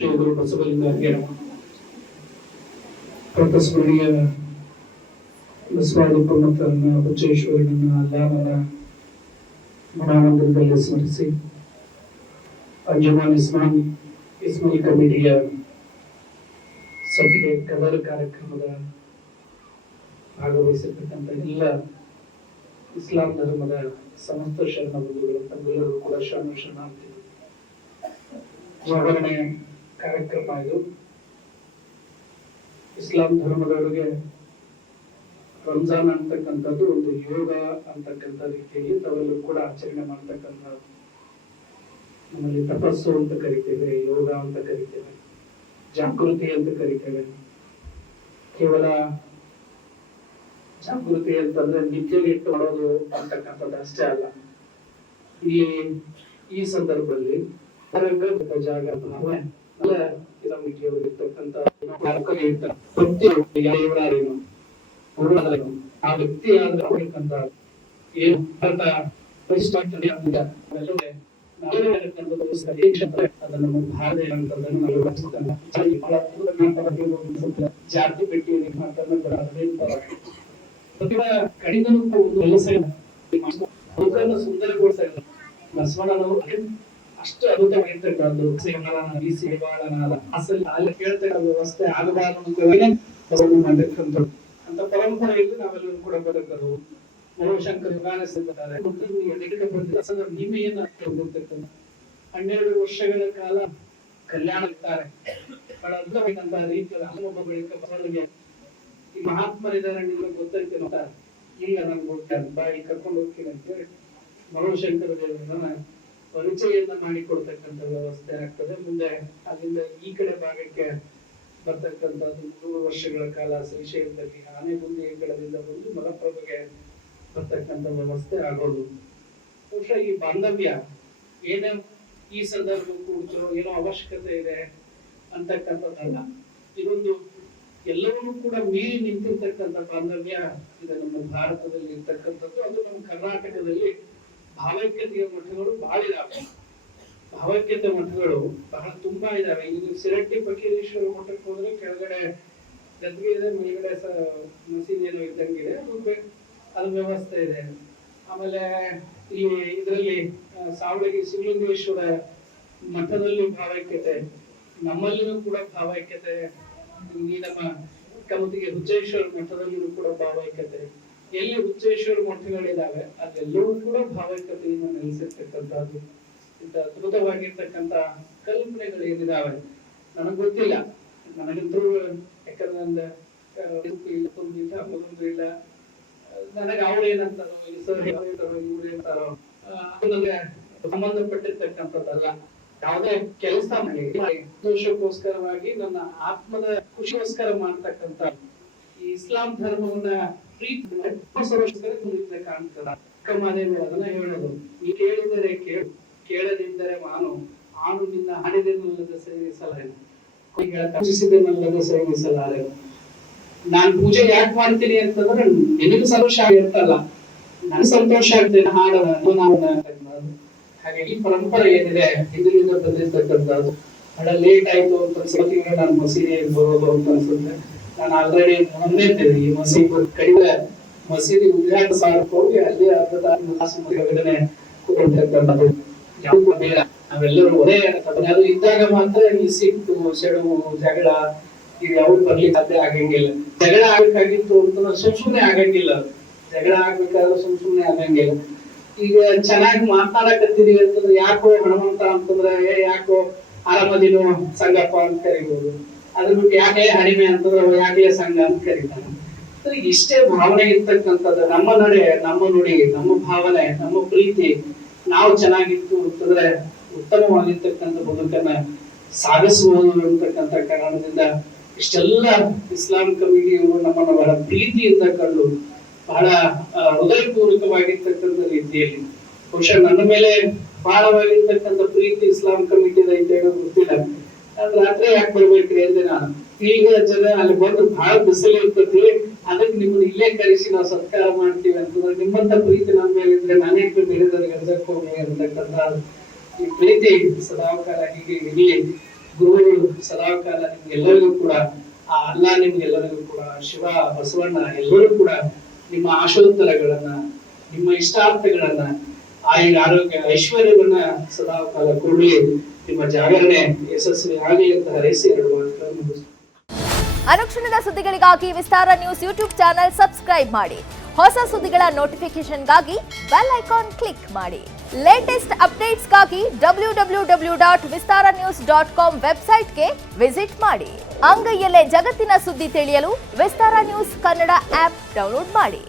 ಶ್ರೀ ಬಸವಲಿಂಗಯ್ಯ ಪ್ರಕಸ್ಮರಣೀಯ ಬಸವಾದಿ ಪ್ರಮುಖರನ್ನ ಬಸವೇಶ್ವರನನ್ನ ಅಲ್ಲಾಹನ ಮನಾನಂದದಲ್ಲಿ ಸ್ಮರಿಸಿ ಅಂಜುಮನ್ ಇಸ್ಮಾಯಿಲ್ ಕಮಿಟಿಯ ಸಭೆ ಕದರ್ ಕಾರ್ಯಕ್ರಮದ ಭಾಗವಹಿಸಿರ್ತಕ್ಕಂಥ ಎಲ್ಲ ಇಸ್ಲಾಂ ಧರ್ಮದ ಸಮಸ್ತ ಶರಣ ಬಂಧುಗಳು ತಮ್ಮೆಲ್ಲರೂ ಕೂಡ ಶರಣಾರ್ಥಿ ಜಾಗರಣೆ ಕಾರ್ಯಕ್ರಮ ಇದು. ಇಸ್ಲಾಂ ಧರ್ಮದೊಳಗೆ ರಂಜಾನ್ ಅಂತಕ್ಕಂಥದ್ದು ಒಂದು ಯೋಗ ಅಂತಕ್ಕಂಥ ರೀತಿಯಲ್ಲಿ ತಾವೆಲ್ಲರೂ ಕೂಡ ಆಚರಣೆ ಮಾಡ್ತಕ್ಕಂಥದ್ದು. ನಮ್ಮಲ್ಲಿ ತಪಸ್ಸು ಅಂತ ಕರಿತೇವೆ, ಯೋಗ ಅಂತ ಕರಿತೇವೆ, ಜಾಗೃತಿ ಅಂತ ಕರಿತೇವೆ. ಕೇವಲ ಜಾಗೃತಿ ಅಂತಂದ್ರೆ ನಿದ್ದೆಗಿಟ್ಟು ಮಾಡೋದು ಅಂತಕ್ಕಂಥದ್ದು ಅಷ್ಟೇ ಅಲ್ಲ. ಇಲ್ಲಿ ಈ ಸಂದರ್ಭದಲ್ಲಿ ಜಾಗ ಆ ವ್ಯಕ್ತಿ ಜಾತಿ ಪೆಟ್ಟಿಯಲ್ಲಿ ಸುಂದರಗೊಳಿಸ ಬಸವಣ್ಣನವರು ಅಷ್ಟು ಅದ್ಭುತವಾಗಿರ್ತಕ್ಕಂಥದ್ದು ಕೇಳ್ತಕ್ಕಂಥ ವ್ಯವಸ್ಥೆ ಆಗಬಾರದು ಅಂತ ಪರಂಪರೆಯಲ್ಲಿ ನಾವೆಲ್ಲರೂ ಕೂಡ ಬದುಕರು. ಮನೋಶಂಕರ್ ಯುಗಾನಿಸಿದ್ದಾರೆ. 12 ವರ್ಷಗಳ ಕಾಲ ಕಲ್ಯಾಣ ಇರ್ತಾರೆ. ಬಹಳ ಅದ್ಭುತವಾದಂತಹ ರೀತಿಯಲ್ಲಿ ಅನುಭವ ಬಳಿಕ ಬಸವನಿಗೆ ಈ ಮಹಾತ್ಮರಿದ್ದಾರೆ ನಿಮಗೆ ಗೊತ್ತೈತೆ ನೋಡ್ತಾರೆ. ಈಗ ನನ್ಗೆ ಬಾಯಿ ಕರ್ಕೊಂಡು ಹೋಗ್ತೀನಿ ಅಂತ ಹೇಳಿ ಮನೋಶಂಕರ ದೇವರನ್ನ ಪರಿಚಯನ್ನ ಮಾಡಿಕೊಡ್ತಕ್ಕಂಥ ವ್ಯವಸ್ಥೆ ಆಗ್ತದೆ. ಮುಂದೆ ಅಲ್ಲಿಂದ ಈ ಕಡೆ ಭಾಗಕ್ಕೆ ಬರ್ತಕ್ಕಂಥದ್ದು 3 ವರ್ಷಗಳ ಕಾಲ ಶ್ರೀಶೈಲದಲ್ಲಿ ಆನೆಗುಂದಿ ಹೆಗ್ಗಳದಿಂದ ಬಂದು ಮಲಪ್ರಭೆಗೆ ಬರ್ತಕ್ಕಂಥ ವ್ಯವಸ್ಥೆ ಆಗೋದು. ಬಹುಶಃ ಈ ಬಾಂಧವ್ಯ ಏನೋ ಈ ಸಂದರ್ಭ ಕೂಡ್ತೋ ಏನೋ ಅವಶ್ಯಕತೆ ಇದೆ ಅಂತಕ್ಕಂಥದ್ದಲ್ಲ. ಇದೊಂದು ಎಲ್ಲವನ್ನೂ ಕೂಡ ಮೀರಿ ನಿಂತಿರ್ತಕ್ಕಂಥ ಬಾಂಧವ್ಯ ಇದು ನಮ್ಮ ಭಾರತದಲ್ಲಿ ಇರ್ತಕ್ಕಂಥದ್ದು. ಅದು ನಮ್ಮ ಕರ್ನಾಟಕದಲ್ಲಿ ಭಾವೈಕ್ಯತೆಯ ಮಠಗಳು ಬಹಳ ಇದಾವೆ. ಭಾವೈಕ್ಯತೆ ಮಠಗಳು ಬಹಳ ತುಂಬಾ ಇದಾವೆ. ಈಗ ಸಿರಟ್ಟಿ ಫಕೀರೇಶ್ವರ ಮಠಕ್ಕೆ ಹೋದ್ರೆ ಕೆಳಗಡೆ ಗದ್ಗೆ ಇದೆ, ಮೇಲ್ಗಡೆ ಮಸೀದಿ ಏನೋ ಇದ್ದಂಗಿದೆ, ಅದು ವ್ಯವಸ್ಥೆ ಇದೆ. ಆಮೇಲೆ ಇಲ್ಲಿ ಇದರಲ್ಲಿ ಸಾವಳಗಿ ಶಿವಲಿಂಗೇಶ್ವರ ಮಠದಲ್ಲಿ ಭಾವೈಕ್ಯತೆ, ನಮ್ಮಲ್ಲಿನೂ ಕೂಡ ಭಾವೈಕ್ಯತೆ. ಈ ನಮ್ಮ ಕಮತಿಗೆ ಹುಚ್ಚೇಶ್ವರ ಮಠದಲ್ಲಿನೂ ಕೂಡ ಭಾವೈಕ್ಯತೆ. ಎಲ್ಲಿ ಹುಚ್ಚೇಶ್ವರ ಮಠಗಳಿದಾವೆ ಅದೆಲ್ಲವೂ ಕೂಡ ಭಾವೈಕ್ಯತೆಯನ್ನು ನೆಲೆಸಿರ್ತಕ್ಕಂಥದ್ದು. ಇಂಥ ಅದ್ಭುತವಾಗಿರ್ತಕ್ಕಂಥ ಕಲ್ಪನೆಗಳು ಏನಿದಾವೆ ನನಗ್ ಗೊತ್ತಿಲ್ಲ. ನನಗಂತೂ ಯಾಕಂದ್ರೆ ಇಲ್ಲ ನನಗೆ ಅವ್ರು ಏನಂತಾರೋ ಇವ್ರು ಏನಂತಾರೋ ನನಗೆ ಸಂಬಂಧಪಟ್ಟಿರ್ತಕ್ಕಂಥದ್ದಲ್ಲ. ಯಾವುದೇ ಕೆಲಸ ಸಂತೋಷಕ್ಕೋಸ್ಕರವಾಗಿ ನನ್ನ ಆತ್ಮದ ಖುಷಿಗೋಸ್ಕರ ಮಾಡ್ತಕ್ಕಂಥ ಈ ಇಸ್ಲಾಂ ಧರ್ಮವನ್ನ ಕಾಣ್ತದ. ಅದನ್ನ ಹೇಳೋದು, ನೀ ಕೇಳಿದರೆ ಕೇಳು, ಕೇಳದಿದ್ದರೆ ಆನು ನಿನ್ನ ಹಾಡಿದೆನಲ್ಲದ ಸೇವಿಸಲಾರೆ, ಪೂಜಿಸಿದೆನಲ್ಲದ ಸೇವಿಸಲಾರೆ. ನಾನ್ ಪೂಜೆ ಯಾಕೆ ಮಾಡ್ತೀನಿ ಅಂತಂದ್ರೆ ನಿನಗೂ ಸಂತೋಷ ಆಗಿರ್ತಲ್ಲ, ನನ್ ಸಂತೋಷ ಆಗ್ತೇನೆ ಹಾಡೋದು. ಹಾಗೆ ಈ ಪರಂಪರೆ ಏನಿದೆ ಇದರಿಂದ ಬಂದಿರ್ತಕ್ಕಂಥದ್ದು. ಬಹಳ ಲೇಟ್ ಆಯ್ತು ಅಂತ ನಾನು ಮಸೀದಿಯಲ್ಲಿ ಬರೋದು ಅಂತ ಅನ್ಸುತ್ತೆ. ನಾನು ಆಲ್ರೆಡಿ ಮುಂದಿದ್ದೇನೆ ಈ ಕಡಿಮೆ ಮಸೀದಿ ಉದ್ಘಾಟ ಸಾರಕ್ಕೆ ಹೋಗಿ ಅಲ್ಲಿ ಹೊರಗಡೆ ಕೂತ್ಕೊಂಡಿರ್ತಕ್ಕಂಥದ್ದು. ಯಾವುದು ಬೇಡ, ನಾವೆಲ್ಲರೂ ಒಂದೇ ಅದು ಇದ್ದಾಗ ಮಾತ್ರ ಈ ಸಿಟ್ಟು ಸೆಡವು ಜಗಳ ಈಗ ಯಾವ್ದು ಬರ್ಲಿಕ್ಕೆ ಸಾಧ್ಯ ಆಗಂಗಿಲ್ಲ. ಜಗಳ ಆಗ್ಬೇಕಾಗಿತ್ತು ಅಂತ ಸುಮ್ನೆ ಆಗಂಗಿಲ್ಲ. ಜಗಳ ಆಗ್ಬೇಕಾದ್ರೆ ಸುಮ್ನೆ ಆಗಂಗಿಲ್ಲ. ಈಗ ಚೆನ್ನಾಗಿ ಮಾತನಾಡಕತ್ತಿದೀವಿ ಅಂತಂದ್ರೆ ಯಾಕೋ ಹನುಮಂತ ಅಂತಂದ್ರೆ ಯಾಕೋ ಆರಾಮದಿನೋ ಸಂಗಪ್ಪ ಅಂತ ಕರಿಬಹುದು. ಅದ್ರ ಬಿಟ್ಟು ಯಾಕೆ ಹಣಿಮೆ ಅಂತಂದ್ರೆ ಯಾಕೆ ಸಂಘ ಅಂತ ಕರೀತಾನೆ. ಇಷ್ಟೇ ಭಾವನೆ ಇರ್ತಕ್ಕಂಥದ್ದು. ನಮ್ಮ ನಡೆ, ನಮ್ಮ ನುಡಿ, ನಮ್ಮ ಭಾವನೆ, ನಮ್ಮ ಪ್ರೀತಿ ನಾವು ಚೆನ್ನಾಗಿತ್ತು ಅಂತಂದ್ರೆ ಉತ್ತಮವಾಗಿರ್ತಕ್ಕಂಥ ಬದುಕನ್ನ ಸಾಗಿಸಬಹುದು ಅಂತಕ್ಕಂಥ ಕಾರಣದಿಂದ ಇಷ್ಟೆಲ್ಲ ಇಸ್ಲಾಂ ಕಮಿಟಿಯವರು ನಮ್ಮನ್ನು ಬಹಳ ಪ್ರೀತಿಯಿಂದ ಕಂಡು ಬಹಳ ಹೃದಯಪೂರ್ವಕವಾಗಿರ್ತಕ್ಕಂಥ ರೀತಿಯಲ್ಲಿ ಬಹುಶಃ ನನ್ನ ಮೇಲೆ ಬಹಳವಾಗಿರ್ತಕ್ಕಂಥ ಪ್ರೀತಿ ಇಸ್ಲಾಂ ಕಮಿಟಿ ಐತೆ ಗೊತ್ತಿಲ್ಲ. ರಾತ್ರಿ ಯಾಕೆ ಬರ್ಬೇಕ್ರಿ ಅಂದ್ರೆ ನಾನು ಈಗ ಜನ ಅಲ್ಲಿ ಬಂದು ಬಹಳ ಬಿಸಿಲು ಇರ್ತೈತಿ, ಅದಕ್ಕೆ ನಿಮ್ಮನ್ನ ಇಲ್ಲೇ ಕರೆಸಿ ನಾವು ಸತ್ಕಾರ ಮಾಡ್ತೀವಿ ಅಂತಂದ್ರೆ ನಿಮ್ಮಂತ ಪ್ರೀತಿ ನಮ್ಮ ಮೇಲೆ ಇದ್ರೆ ನಾನೇ ಬೇರೆದವ್ರಿಗೆ ಅರ್ಜಕ್ ಹೋಗಿ ಅಂತಕ್ಕಂಥ ಈ ಪ್ರೀತಿ ಸದಾಕಾಲ ಹೀಗೆ ಇರಲಿ. ಗುರುಗಳು ಸದಾಕಾಲ ನಿಮ್ಗೆಲ್ಲರಿಗೂ ಕೂಡ ಆ ಅಲ್ಲ ನಿಮ್ಗೆಲ್ಲರಿಗೂ ಕೂಡ ಶಿವ ಬಸವಣ್ಣ ಎಲ್ಲರೂ ಕೂಡ ನಿಮ್ಮ ಆಶೋತ್ತರಗಳನ್ನ ನಿಮ್ಮ ಇಷ್ಟಾರ್ಥಗಳನ್ನ ಆಯುರ ಆರೋಗ್ಯ ಐಶ್ವರ್ಯವನ್ನ ಸದಾಕಾಲ ಕೊಡ್ಲಿ, ನಿಮ್ಮ ಜಾಗರಣೆ ಯಶಸ್ವಿ ಆಗಲಿ ಅಂತ ಹರಸಿ ಅನುಕ್ಷಣದ ಸುದ್ದಿಗಳಿಗಾಗಿ ವಿಸ್ತಾರ ನ್ಯೂಸ್ ಯೂಟ್ಯೂಬ್ ಚಾನೆಲ್ ಸಬ್ಸ್ಕ್ರೈಬ್ ಮಾಡಿ. ಹೊಸ ಸುದ್ದಿಗಳ ನೋಟಿಫಿಕೇಶನ್ಗಾಗಿ ಬೆಲ್ ಐಕಾನ್ ಕ್ಲಿಕ್ ಮಾಡಿ. ಲೇಟೆಸ್ಟ್ ಅಪ್ಡೇಟ್ಸ್ಗಾಗಿ www.vistaranews.com ವೆಬ್ಸೈಟ್ಗೆ ವಿಸಿಟ್ ಮಾಡಿ. ಅಂಗೈಯಲ್ಲೇ ಜಗತ್ತಿನ ಸುದ್ದಿ ತಿಳಿಯಲು ವಿಸ್ತಾರ ನ್ಯೂಸ್ ಕನ್ನಡ ಆಪ್ ಡೌನ್ಲೋಡ್ ಮಾಡಿ.